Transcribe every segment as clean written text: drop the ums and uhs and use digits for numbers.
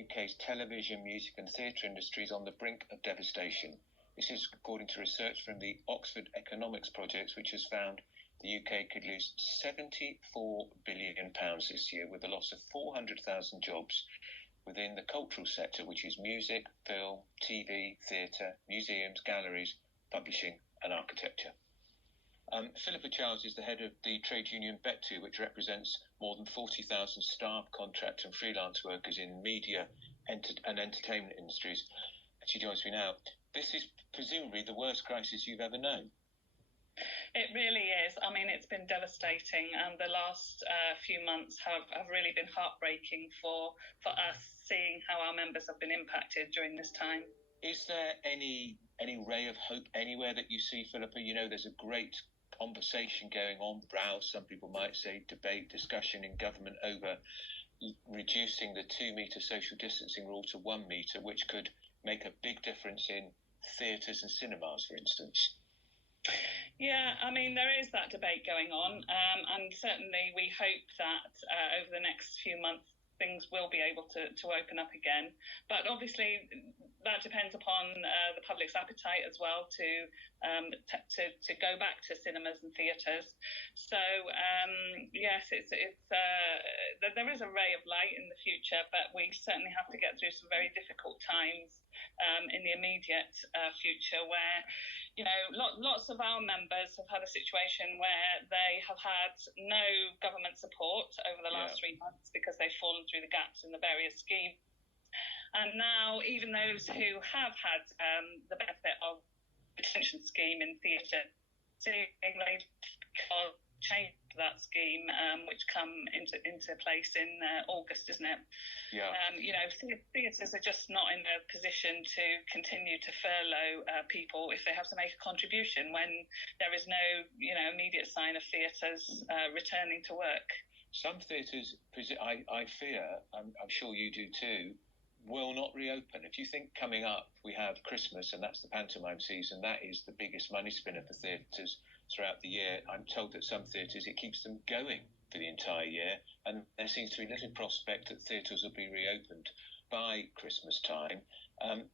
UK's television, music and theatre industry is on the brink of devastation. This is according to research from the Oxford Economics Project, which has found the UK could lose £74 billion this year, with the loss of 400,000 jobs within the cultural sector, which is music, film, TV, theatre, museums, galleries, publishing and architecture. Philippa Childs is the head of the trade union Bectu, which represents more than 40,000 staff, contract and freelance workers in media and entertainment industries. And she joins me now. This is presumably the worst crisis you've ever known. It really is. I mean, it's been devastating, and the last few months have really been heartbreaking for us, seeing how our members have been impacted during this time. Is there any ray of hope anywhere that you see, Philippa? You know, there's a great conversation going on, some people might say, debate, discussion in government over reducing the 2-metre social distancing rule to 1 metre, which could make a big difference in theatres and cinemas, for instance. Yeah, I mean, there is that debate going on, and certainly we hope that over the next few months things will be able to open up again. But obviously that depends upon the public's appetite as well to go back to cinemas and theatres. So yes, there is a ray of light in the future, but we certainly have to get through some very difficult times in the immediate future, where, you know, lots of our members have had a situation where they have had no government support over the last 3 months because they've fallen through the gaps in the various schemes. And now even those who have had the benefit of the retention scheme in theatre, seeing they can't change that scheme, which come into place in August, isn't it? Yeah. You know, theatres are just not in a position to continue to furlough people if they have to make a contribution when there is no, you know, immediate sign of theatres returning to work. Some theatres, I fear, I'm sure you do too, will not reopen. If you think coming up we have Christmas and that's the pantomime season, that is the biggest money spinner for theatres throughout the year. I'm told that some theatres, it keeps them going for the entire year, and there seems to be little prospect that theatres will be reopened by Christmas time.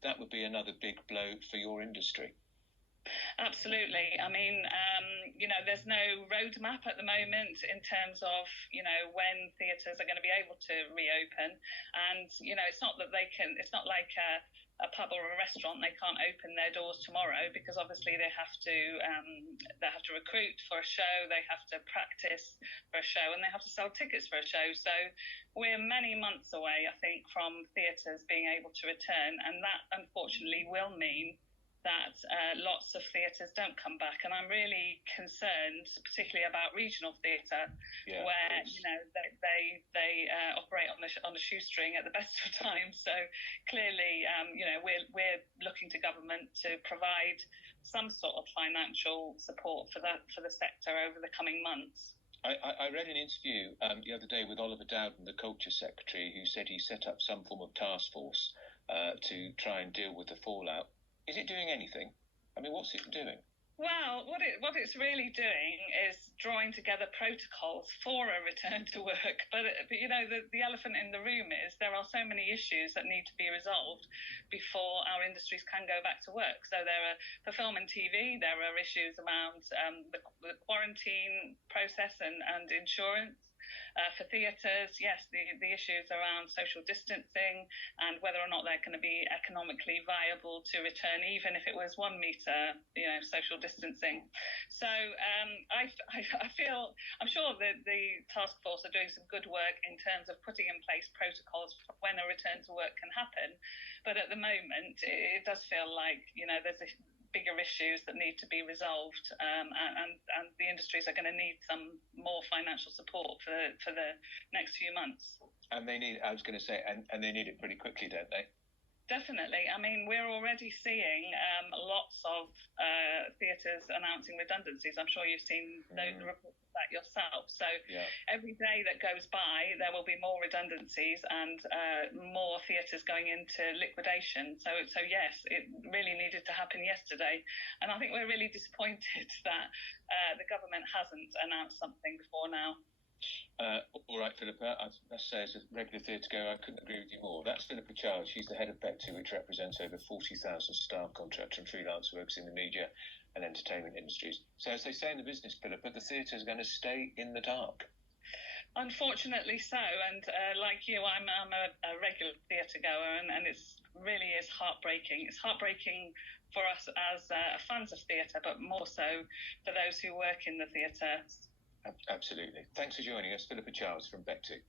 That would be another big blow for your industry. Absolutely. I mean, you know, there's no roadmap at the moment in terms of, you know, when theatres are going to be able to reopen. And, you know, it's not that it's not like a pub or a restaurant, they can't open their doors tomorrow, because obviously they have to recruit for a show, they have to practice for a show, and they have to sell tickets for a show. So we're many months away, I think, from theatres being able to return, and that unfortunately will mean that lots of theatres don't come back. And I'm really concerned, particularly about regional theatre, where, you know, they operate on a shoestring at the best of times. So clearly, you know, we're looking to government to provide some sort of financial support for the sector over the coming months. I read an interview the other day with Oliver Dowden, the Culture Secretary, who said he set up some form of task force to try and deal with the fallout. Is it doing anything? I mean, what's it doing? Well, what it's really doing is drawing together protocols for a return to work. But you know, the elephant in the room is there are so many issues that need to be resolved before our industries can go back to work. So there are, for film and TV, there are issues around the quarantine process and insurance. For theatres, yes, the issues around social distancing and whether or not they're going to be economically viable to return, even if it was 1 metre, you know, social distancing. So I'm sure that the task force are doing some good work in terms of putting in place protocols for when a return to work can happen. But at the moment, it does feel like, you know, there's bigger issues that need to be resolved, and the industries are going to need some more financial support for the next few months. And they need, I was going to say, and they need it pretty quickly, don't they? Definitely. I mean, we're already seeing lots of theatres announcing redundancies. I'm sure you've seen the reports of that yourself. So every day that goes by, there will be more redundancies and more theatres going into liquidation. So yes, it really needed to happen yesterday. And I think we're really disappointed that the government hasn't announced something before now. All right, Philippa, I must say, as a regular theatre goer, I couldn't agree with you more. That's Philippa Childs. She's the head of Bectu, which represents over 40,000 staff, contractor and freelance workers in the media and entertainment industries. So as they say in the business, Philippa, the theatre is going to stay in the dark. Unfortunately so, and like you, I'm a regular theatre goer, and it's really is heartbreaking. It's heartbreaking for us as fans of theatre, but more so for those who work in the theatre. Absolutely. Thanks for joining us, Philippa Childs from Bectu.